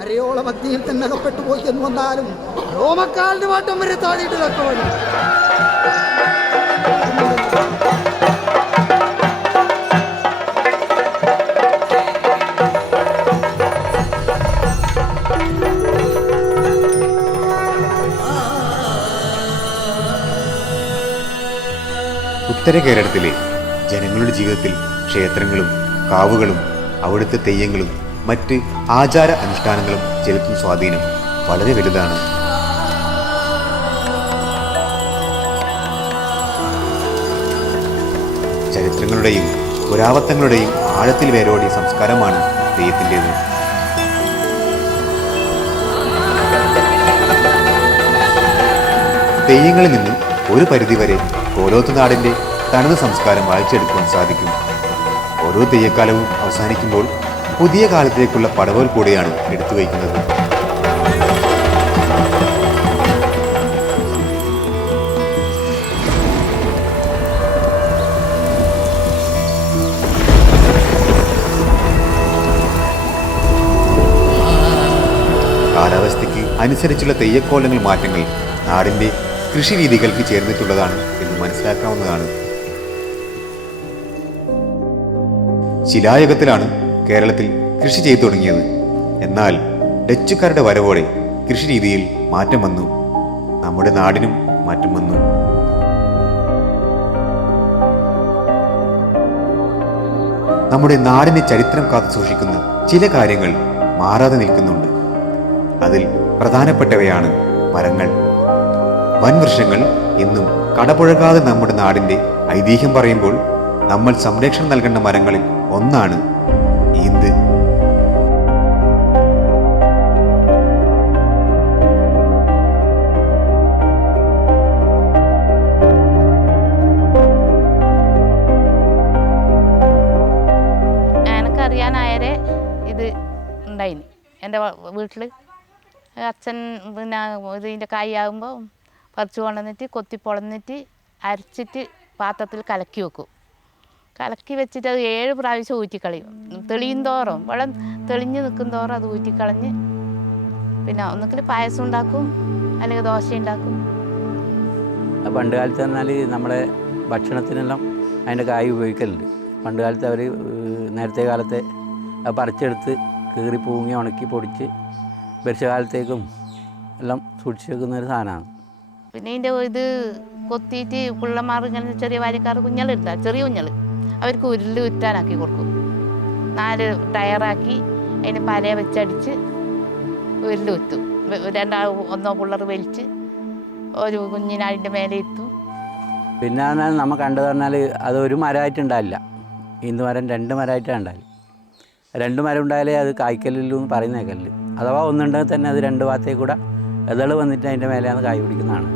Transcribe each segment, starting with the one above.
അരയോളം അഗ്നിയിൽ തന്നെ അകപ്പെട്ടു പോയി എന്ന് വന്നാലും രോമക്കാലിന് മാറ്റം വരെ താഴെയിട്ട് തക്കവനും. ഉത്തര കേരളത്തിലെ ജനങ്ങളുടെ ജീവിതത്തിൽ ക്ഷേത്രങ്ങളും കാവുകളും അവിടുത്തെ തെയ്യങ്ങളും മറ്റ് ആചാര അനുഷ്ഠാനങ്ങളും ചെലുത്തുന്ന സ്വാധീനം വളരെ വലുതാണ്. ചരിത്രങ്ങളുടെയും പുരാവത്തങ്ങളുടെയും ആഴത്തിൽ വേരോടിയ സംസ്കാരമാണ് തെയ്യത്തിൻ്റേത്. തെയ്യങ്ങളിൽ നിന്ന് ഒരു പരിധിവരെ കോലോത്ത് നാടിൻ്റെ തനത് സംസ്കാരം വായിച്ചെടുക്കുവാൻ സാധിക്കും. ഓരോ തെയ്യക്കാലവും അവസാനിക്കുമ്പോൾ പുതിയ കാലത്തേക്കുള്ള പടവുകൾ കൂടെയാണ് എടുത്തു വയ്ക്കുന്നത്. കാലാവസ്ഥയ്ക്ക് അനുസരിച്ചുള്ള തെയ്യക്കോലങ്ങൾ മാറ്റങ്ങൾ നാടിൻ്റെ കൃഷി രീതികൾക്ക് ചേർന്നിട്ടുള്ളതാണ് എന്ന് മനസ്സിലാക്കാവുന്നതാണ്. ശിലായുഗത്തിലാണ് കേരളത്തിൽ കൃഷി ചെയ്തു തുടങ്ങിയത്. എന്നാൽ ഡച്ചുകാരുടെ വരവോടെ കൃഷി രീതിയിൽ മാറ്റം വന്നു. നമ്മുടെ നാടിനും മാറ്റം വന്നു. നമ്മുടെ നാടിന്റെ ചരിത്രം കാത്തു സൂക്ഷിക്കുന്ന ചില കാര്യങ്ങൾ മാറാതെ നിൽക്കുന്നുണ്ട്. അതിൽ പ്രധാനപ്പെട്ടവയാണ് മരങ്ങൾ. വൻവൃക്ഷങ്ങൾ എന്നും കടപുഴകാതെ നമ്മുടെ നാടിന്റെ ഐതിഹ്യം പറയുമ്പോൾ നമ്മൾ സംരക്ഷണം നൽകേണ്ട മരങ്ങളിൽ ഒന്നാണ് ഈന്ത്. എനിക്കറിയാനായരെ ഇത് ഉണ്ടായിന് എൻ്റെ വീട്ടിൽ. അച്ഛൻ പിന്നെ ഇതിൻ്റെ കായാകുമ്പോൾ പറിച്ചു കൊണ്ടുവന്നിട്ട് കൊത്തി പൊളന്നിട്ട് അരച്ചിട്ട് പാത്രത്തിൽ കലക്കി വെക്കും. കലക്കി വെച്ചിട്ട് അത് 7 പ്രാവശ്യം ഊറ്റിക്കളയും. തെളിയും തോറും വെള്ളം തെളിഞ്ഞ് നിൽക്കും തോറും അത് ഊറ്റിക്കളഞ്ഞ് പിന്നെ ഒന്നുകിൽ പായസം ഉണ്ടാക്കും, അല്ലെങ്കിൽ ദോശ ഉണ്ടാക്കും. പണ്ട് കാലത്ത് പറഞ്ഞാൽ നമ്മളെ ഭക്ഷണത്തിനെല്ലാം അതിൻ്റെ കായ് ഉപയോഗിക്കലുണ്ട്. പണ്ട് കാലത്ത് അവർ നേരത്തെ കാലത്തെ പറിച്ചെടുത്ത് കീറി പൂങ്ങി ഉണക്കി പൊടിച്ച് വർഷകാലത്തേക്കും എല്ലാം സൂക്ഷിച്ച് വെക്കുന്ന ഒരു സാധനമാണ്. പിന്നെ ഇതിൻ്റെ ഇത് കൊത്തിയിട്ട് പിള്ളമാർ ഇങ്ങനെ ചെറിയ വാര്യക്കാർ കുഞ്ഞളുണ്ടാ, ചെറിയ കുഞ്ഞൾ, അവർക്ക് ഉരുള് ഉറ്റാനാക്കി കൊടുക്കും. 4 ടയറാക്കി അതിന് പല വെച്ചടിച്ച് ഉരുള് ഉറ്റും. ഒന്നോ പിള്ളർ വലിച്ച് ഒരു കുഞ്ഞിനെ അതിൻ്റെ മേലെ എത്തും. പിന്നെ പറഞ്ഞാൽ നമ്മൾ കണ്ടു പറഞ്ഞാൽ അതൊരു മരമായിട്ടുണ്ടാവില്ല. ഈന്ത് മരം 2 മരമായിട്ടാണ് ഉണ്ടാവില്ല. 2 മരം ഉണ്ടായാലേ അത് കായ്ക്കലുള്ളൂ എന്ന് പറയുന്നേക്കല്ല്. അഥവാ ഒന്നുണ്ടെങ്കിൽ തന്നെ അത് 2 ഭാഗത്തേക്ക് കൂടെ എതള് വന്നിട്ട് അതിൻ്റെ മേലെയാണ് കായ് പിടിക്കുന്നതാണ്.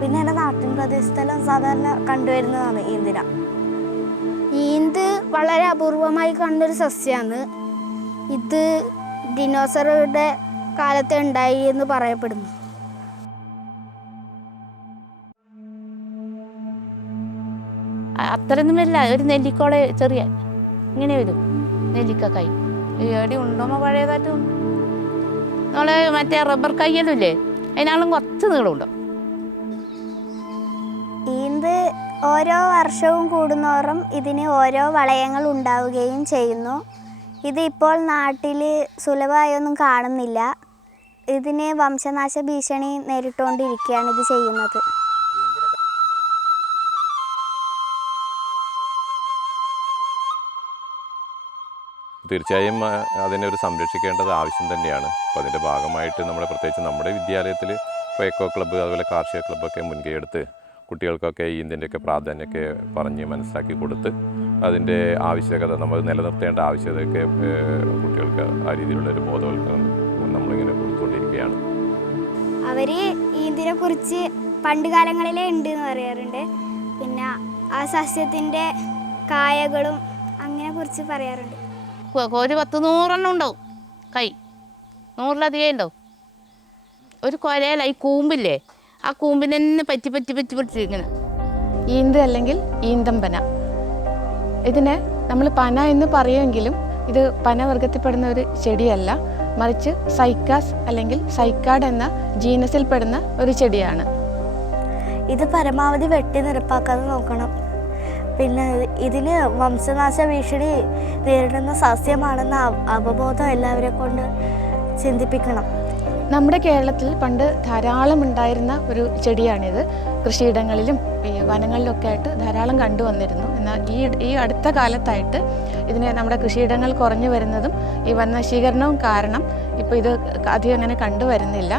പിന്നെ എൻ്റെ നാട്ടിൻ പ്രദേശത്തെല്ലാം സാധാരണ കണ്ടുവരുന്നതാണ് ഈന്തിന. ഈന്ത് വളരെ അപൂർവമായി കണ്ടൊരു സസ്യമാണ്. ഇത് ഡിനോസറുടെ കാലത്ത് ഉണ്ടായി എന്ന് പറയപ്പെടുന്നു. അത്രയൊന്നും വരില്ല. ഒരു നെല്ലിക്കോളെ ചെറിയ ഇങ്ങനെ വരും നെല്ലിക്കായി. ഏടി ഉണ്ടോമോ പഴയതായിട്ടും നമ്മളെ മറ്റേ റബ്ബർ കയ്യലും ഇല്ലേ, അതിനാളും കുറച്ച് നീളമുണ്ടോ. ഈന്ത് ഓരോ വർഷവും കൂടുന്നോറും ഇതിന് ഓരോ വളയങ്ങൾ ഉണ്ടാവുകയും ചെയ്യുന്നു. ഇത് ഇപ്പോൾ നാട്ടിൽ സുലഭമായൊന്നും കാണുന്നില്ല. ഇതിന് വംശനാശ ഭീഷണി നേരിട്ടുകൊണ്ടിരിക്കുകയാണ് ഇത് ചെയ്യുന്നത്. തീർച്ചയായും അതിനൊരു സംരക്ഷിക്കേണ്ടത് ആവശ്യം തന്നെയാണ്. അപ്പോൾ അതിൻ്റെ ഭാഗമായിട്ട് പ്രത്യേകിച്ച് നമ്മുടെ വിദ്യാലയത്തിൽ ഇപ്പോൾ എക്കോ ക്ലബ്ബ് അതുപോലെ കാർഷിക ക്ലബ്ബൊക്കെ മുൻകൈ എടുത്ത് കുട്ടികൾക്കൊക്കെ ഇതിൻ്റെയൊക്കെ പ്രാധാന്യമൊക്കെ പറഞ്ഞ് മനസ്സിലാക്കി കൊടുത്ത് അതിൻ്റെ ആവശ്യകത നമ്മൾ നിലനിർത്തേണ്ട ആവശ്യകതയൊക്കെ കുട്ടികൾക്ക് ആ രീതിയിലുള്ളൊരു ബോധവൽക്കരണം നമ്മളിങ്ങനെ കൊടുത്തുകൊണ്ടിരിക്കുകയാണ്. അവർ ഈന്തിനെ കുറിച്ച് പണ്ട് കാലങ്ങളിലേ ഉണ്ട് എന്ന് പറയാറുണ്ട്. പിന്നെ ആ സസ്യത്തിൻ്റെ കായകളും അങ്ങനെ കുറിച്ച് പറയാറുണ്ട്. ഒരു 10-100 ഉണ്ടാവും കൈ, 100-ലധികം ഉണ്ടാവും. ഒരു കൊലയില ഈ കൂമ്പില്ലേ, ആ കൂമ്പിനെ പറ്റി ഇങ്ങനെ. ഈന്ത് അല്ലെങ്കിൽ ഈന്തമ്പന, ഇതിനെ നമ്മൾ പന എന്ന് പറയുമെങ്കിലും ഇത് പനവർഗത്തിൽപ്പെടുന്ന ഒരു ചെടിയല്ല. മറിച്ച് സൈക്കാസ് അല്ലെങ്കിൽ സൈക്കാഡ് എന്ന ജീനസിൽപ്പെടുന്ന ഒരു ചെടിയാണ്. ഇത് പരമാവധി വെട്ടി നിരപ്പാക്കാതെ നോക്കണം. പിന്നെ ഇതിന് വംശനാശ ഭീഷണി നേരിടുന്ന സസ്യമാണെന്ന അവബോധം എല്ലാവരെ കൊണ്ട് ചിന്തിപ്പിക്കണം. നമ്മുടെ കേരളത്തിൽ പണ്ട് ധാരാളം ഉണ്ടായിരുന്ന ഒരു ചെടിയാണിത്. കൃഷിയിടങ്ങളിലും ഈ വനങ്ങളിലൊക്കെ ആയിട്ട് ധാരാളം കണ്ടുവന്നിരുന്നു. എന്നാൽ ഈ അടുത്ത കാലത്തായിട്ട് ഇതിനെ നമ്മുടെ കൃഷിയിടങ്ങൾ കുറഞ്ഞു വരുന്നതും ഈ വനനശീകരണവും കാരണം ഇപ്പോൾ ഇത് അധികം അങ്ങനെ കണ്ടുവരുന്നില്ല.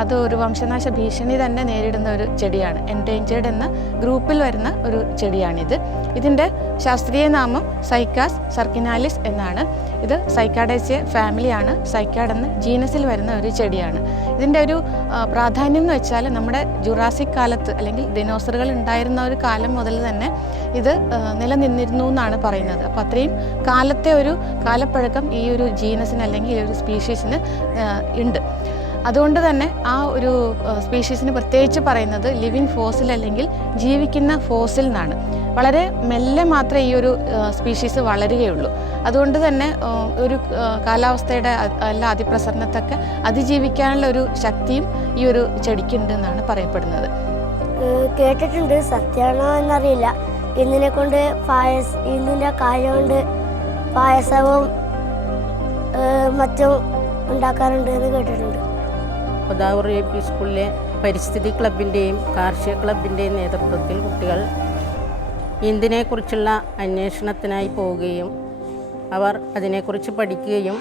അത് ഒരു വംശനാശ ഭീഷണി തന്നെ നേരിടുന്ന ഒരു ചെടിയാണ്. എൻഡേഞ്ചേർഡ് എന്ന ഗ്രൂപ്പിൽ വരുന്ന ഒരു ചെടിയാണിത്. ഇതിൻ്റെ ശാസ്ത്രീയ നാമം സൈക്കാസ് സർക്കിനാലിസ് എന്നാണ്. ഇത് സൈക്കാഡേസിയ ഫാമിലിയാണ്. സൈക്കാഡ് എന്ന ജീനസിൽ വരുന്ന ഒരു ചെടിയാണ്. ഇതിൻ്റെ ഒരു പ്രാധാന്യം എന്ന് വെച്ചാൽ നമ്മുടെ ജുറാസിക് കാലത്ത് അല്ലെങ്കിൽ ദിനോസറുകൾ ഉണ്ടായിരുന്ന ഒരു കാലം മുതൽ തന്നെ ഇത് നിലനിന്നിരുന്നു എന്നാണ് പറയുന്നത്. അപ്പോൾ അത്രയും കാലത്തെ ഒരു കാലപ്പഴക്കം ഈ ഒരു ജീനസിന് അല്ലെങ്കിൽ ഈ ഒരു സ്പീഷീസിന് ഉണ്ട്. അതുകൊണ്ട് തന്നെ ആ ഒരു സ്പീഷീസിന് പ്രത്യേകിച്ച് പറയുന്നത് ലിവിങ് ഫോസിൽ അല്ലെങ്കിൽ ജീവിക്കുന്ന ഫോസിൽ എന്നാണ്. വളരെ മെല്ലെ മാത്രമേ ഈ ഒരു സ്പീഷീസ് വളരുകയുള്ളൂ. അതുകൊണ്ട് തന്നെ ഒരു കാലാവസ്ഥയുടെ എല്ലാ അതിപ്രസരണത്തൊക്കെ അതിജീവിക്കാനുള്ള ഒരു ശക്തിയും ഈ ഒരു ചെടിക്കുണ്ട് എന്നാണ് പറയപ്പെടുന്നത്. കേട്ടിട്ടുണ്ട്, സത്യമാണോ എന്നറിയില്ല. ഇതിനെ കൊണ്ട് ഇതിൻ്റെ കായ കൊണ്ട് പായസവും മറ്റും ഉണ്ടാക്കാറുണ്ട് എന്ന് കേട്ടിട്ടുണ്ട്. പതാവൂർ AP സ്കൂളിലെ പരിസ്ഥിതി ക്ലബിൻ്റെയും കാർഷിക ക്ലബിൻ്റെയും നേതൃത്വത്തിൽ കുട്ടികൾ ഇതിനെക്കുറിച്ചുള്ള അന്വേഷണത്തിനായി പോവുകയും അവർ അതിനെക്കുറിച്ച് പഠിക്കുകയും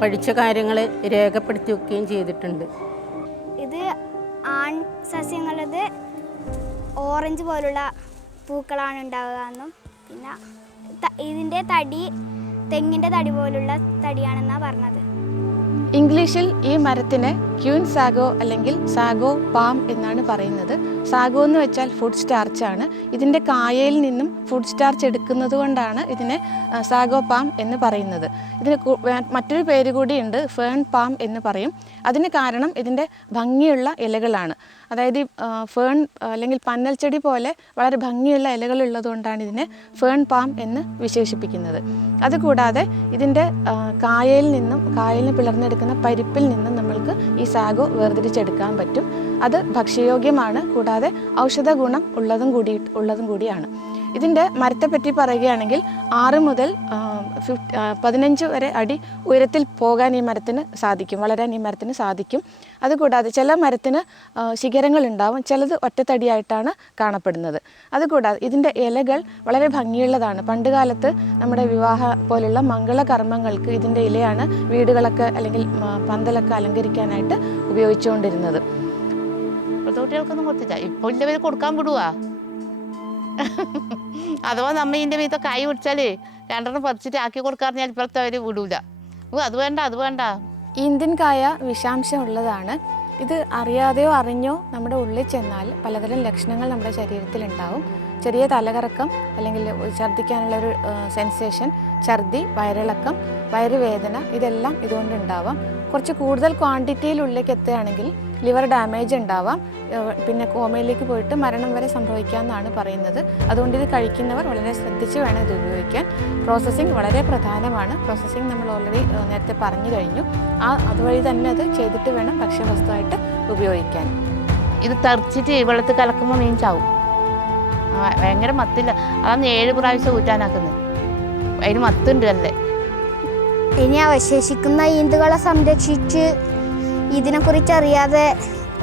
പഠിച്ച കാര്യങ്ങൾ രേഖപ്പെടുത്തി വെക്കുകയും ചെയ്തിട്ടുണ്ട്. ഇത് ആൺ സസ്യങ്ങളത് ഓറഞ്ച് പോലുള്ള പൂക്കളാണ് ഉണ്ടാവുക എന്നും പിന്നെ ഇതിൻ്റെ തടി തെങ്ങിൻ്റെ തടി പോലുള്ള തടിയാണെന്നാണ് പറഞ്ഞത്. ഇംഗ്ലീഷിൽ ഈ മരത്തിനെ ക്യൂൻ സാഗോ അല്ലെങ്കിൽ സാഗോ പാം എന്നാണ് പറയുന്നത്. സാഗോ എന്ന് വെച്ചാൽ ഫുഡ് സ്റ്റാർച്ചാണ്. ഇതിൻ്റെ കായയിൽ നിന്നും ഫുഡ് സ്റ്റാർച്ച് എടുക്കുന്നത് കൊണ്ടാണ് ഇതിനെ സാഗോ പാം എന്ന് പറയുന്നത്. ഇതിന് മറ്റൊരു പേര് കൂടിയുണ്ട്, ഫേൺ പാം എന്ന് പറയും. അതിന് കാരണം ഇതിൻ്റെ ഭംഗിയുള്ള ഇലകളാണ്. അതായത് ഈ ഫേൺ അല്ലെങ്കിൽ പന്നൽ ചെടി പോലെ വളരെ ഭംഗിയുള്ള ഇലകളുള്ളത് കൊണ്ടാണ് ഇതിനെ ഫേൺ പാം എന്ന് വിശേഷിപ്പിക്കുന്നത്. അതുകൂടാതെ ഇതിൻ്റെ കായയിൽ നിന്ന് പിളർന്നെടുക്കുന്ന പരിപ്പിൽ നിന്നും നമ്മൾക്ക് ഈ സാഗോ വേർതിരിച്ചെടുക്കാൻ പറ്റും. അത് ഭക്ഷ്യയോഗ്യമാണ്, കൂടാതെ ഔഷധ ഗുണം ഉള്ളതും കൂടിയാണ്. ഇതിൻ്റെ മരത്തെപ്പറ്റി പറയുകയാണെങ്കിൽ 6 മുതൽ 15 വരെ അടി ഉയരത്തിൽ പോകാൻ ഈ മരത്തിന് സാധിക്കും, വളരാൻ ഈ മരത്തിന് സാധിക്കും. അതുകൂടാതെ ചില മരത്തിന് ശിഖരങ്ങളുണ്ടാവും, ചിലത് ഒറ്റത്തടിയായിട്ടാണ് കാണപ്പെടുന്നത്. അതുകൂടാതെ ഇതിൻ്റെ ഇലകൾ വളരെ ഭംഗിയുള്ളതാണ്. പണ്ടുകാലത്ത് നമ്മുടെ വിവാഹ പോലുള്ള മംഗളകർമ്മങ്ങൾക്ക് ഇതിൻ്റെ ഇലയാണ് വീടുകളൊക്കെ അല്ലെങ്കിൽ പന്തലൊക്കെ അലങ്കരിക്കാനായിട്ട് ഉപയോഗിച്ചുകൊണ്ടിരുന്നത്. ഇപ്പോഴത്തെ കുട്ടികൾക്കൊന്നും കൊടുത്തില്ല. ഇപ്പോൾ ഇല്ലവർ കൊടുക്കാൻ വിടുവാ. അഥവാ നമ്മ ഇതിൻ്റെ വീട്ടിൽ കായ് പിടിച്ചാൽ 2 പറിച്ചിട്ട് ആക്കി കൊടുക്കാറിഞ്ഞാൽ ഇപ്പോഴത്തെ അവർ വിടൂല. അത് വേണ്ട. ഇന്ത്യൻ കായ വിഷാംശമുള്ളതാണ്. ഇത് അറിയാതെയോ അറിഞ്ഞോ നമ്മുടെ ഉള്ളിൽ ചെന്നാൽ പലതരം ലക്ഷണങ്ങൾ നമ്മുടെ ശരീരത്തിലുണ്ടാവും. ചെറിയ തലകറക്കം അല്ലെങ്കിൽ ഛർദ്ദിക്കാനുള്ളൊരു സെൻസേഷൻ, ഛർദി, വയറിളക്കം, വയറുവേദന, ഇതെല്ലാം ഇതുകൊണ്ടുണ്ടാവാം. കുറച്ച് കൂടുതൽ ക്വാണ്ടിറ്റിയിൽ ഉള്ളിലേക്ക് എത്തുകയാണെങ്കിൽ ലിവർ ഡാമേജ് ഉണ്ടാവാം, പിന്നെ കോമയിലേക്ക് പോയിട്ട് മരണം വരെ സംഭവിക്കാമെന്നാണ് പറയുന്നത്. അതുകൊണ്ട് ഇത് കഴിക്കുന്നവർ വളരെ ശ്രദ്ധിച്ച് വേണം ഇത് ഉപയോഗിക്കാൻ. പ്രോസസ്സിങ് വളരെ പ്രധാനമാണ്. പ്രോസസ്സിങ് നമ്മൾ ഓൾറെഡി നേരത്തെ പറഞ്ഞു കഴിഞ്ഞു. അതുവഴി തന്നെ അത് ചെയ്തിട്ട് വേണം ഭക്ഷ്യവസ്തുവായിട്ട് ഉപയോഗിക്കാൻ. ഇത് തെറിച്ചിട്ട് വെള്ളത്തിൽ കലക്കുമ്പോൾ മീൻ ചാവും. ഭയങ്കര മത്തില്ല. അതാണ് 7 പ്രാവശ്യം ഊറ്റാനാക്കുന്നത്. അതിന് മത്തുണ്ട് അല്ലേ. ഇനി അവശേഷിക്കുന്ന ഈന്തുകളെ സംരക്ഷിച്ച് ഇതിനെക്കുറിച്ച് അറിയാതെ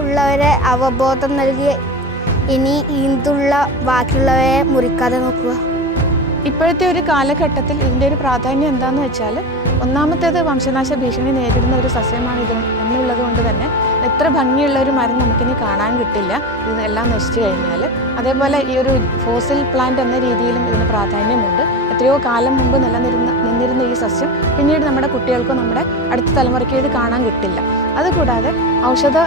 ഉള്ളവരെ അവബോധം നൽകി ഇനി ഈന്തുള്ള ബാക്കിയുള്ളവയെ മുറിക്കാതെ നോക്കുക. ഇപ്പോഴത്തെ ഒരു കാലഘട്ടത്തിൽ ഇതിൻ്റെ ഒരു പ്രാധാന്യം എന്താണെന്ന് വെച്ചാൽ, ഒന്നാമത്തേത് വംശനാശ ഭീഷണി നേരിടുന്ന ഒരു സസ്യമാണ് ഇത് എന്നുള്ളത് കൊണ്ട് തന്നെ എത്ര ഭംഗിയുള്ള ഒരു മരം നമുക്കിനി കാണാൻ കിട്ടില്ല ഇതെല്ലാം നശിച്ചു കഴിഞ്ഞാൽ. അതേപോലെ ഈ ഒരു ഫോസിൽ പ്ലാന്റ് എന്ന രീതിയിലും ഇതിന് പ്രാധാന്യമുണ്ട്. എത്രയോ കാലം മുമ്പ് നിന്നിരുന്ന ഈ സസ്യം പിന്നീട് നമ്മുടെ കുട്ടികൾക്കോ നമ്മുടെ അടുത്ത തലമുറയ്ക്കോ ഇത് കാണാൻ കിട്ടില്ല. അതുകൂടാതെ ഔഷധ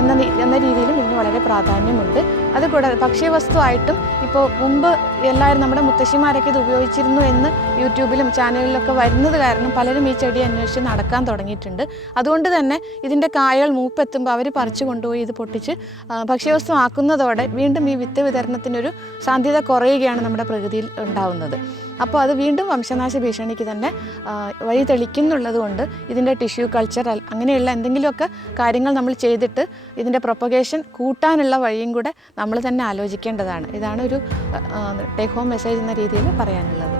എന്ന രീതിയിലും ഇതിന് വളരെ പ്രാധാന്യമുണ്ട്. അതുകൂടാതെ ഭക്ഷ്യവസ്തുവായിട്ടും ഇപ്പോൾ മുമ്പ് എല്ലാവരും നമ്മുടെ മുത്തശ്ശിമാരൊക്കെ ഇത് ഉപയോഗിച്ചിരുന്നു എന്ന് യൂട്യൂബിലും ചാനലിലൊക്കെ വരുന്നത് കാരണം പലരും ഈ ചെടി അന്വേഷിച്ച് നടക്കാൻ തുടങ്ങിയിട്ടുണ്ട്. അതുകൊണ്ട് തന്നെ ഇതിൻ്റെ കായകൾ മൂപ്പെത്തുമ്പോൾ അവർ പറിച്ചു കൊണ്ടുപോയി ഇത് പൊട്ടിച്ച് ഭക്ഷ്യവസ്തു ആക്കുന്നതോടെ വീണ്ടും ഈ വിത്ത് വിതരണത്തിനൊരു സാധ്യത കുറയുകയാണ് നമ്മുടെ പ്രകൃതിയിൽ ഉണ്ടാവുന്നത്. അപ്പോൾ അത് വീണ്ടും വംശനാശ ഭീഷണിക്ക് തന്നെ വഴി തെളിക്കുന്നുള്ളത് കൊണ്ട് ഇതിൻ്റെ ടിഷ്യൂ കൾച്ചർ അങ്ങനെയുള്ള എന്തെങ്കിലുമൊക്കെ കാര്യങ്ങൾ നമ്മൾ ചെയ്തിട്ട് ഇതിൻ്റെ പ്രൊപ്പഗേഷൻ കൂട്ടാനുള്ള വഴിയും കൂടെ നമ്മൾ തന്നെ ആലോചിക്കേണ്ടതാണ്. ഇതാണ് ഒരു ടേക്ക് ഹോം മെസ്സേജ് എന്ന രീതിയിൽ പറയാനുള്ളത്.